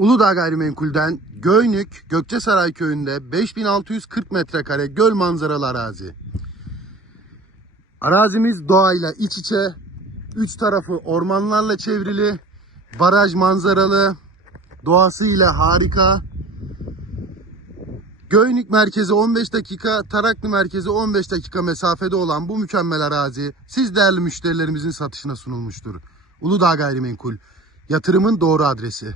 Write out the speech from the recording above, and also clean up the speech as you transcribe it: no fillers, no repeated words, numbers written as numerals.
Uludağ Gayrimenkul'den Göynük Gökçesaray köyünde 5640 metrekare göl manzaralı arazi. Arazimiz doğayla iç içe, üç tarafı ormanlarla çevrili, baraj manzaralı, doğasıyla harika. Göynük merkezi 15 dakika, Taraklı merkezi 15 dakika mesafede olan bu mükemmel arazi siz değerli müşterilerimizin satışına sunulmuştur. Uludağ Gayrimenkul, yatırımın doğru adresi.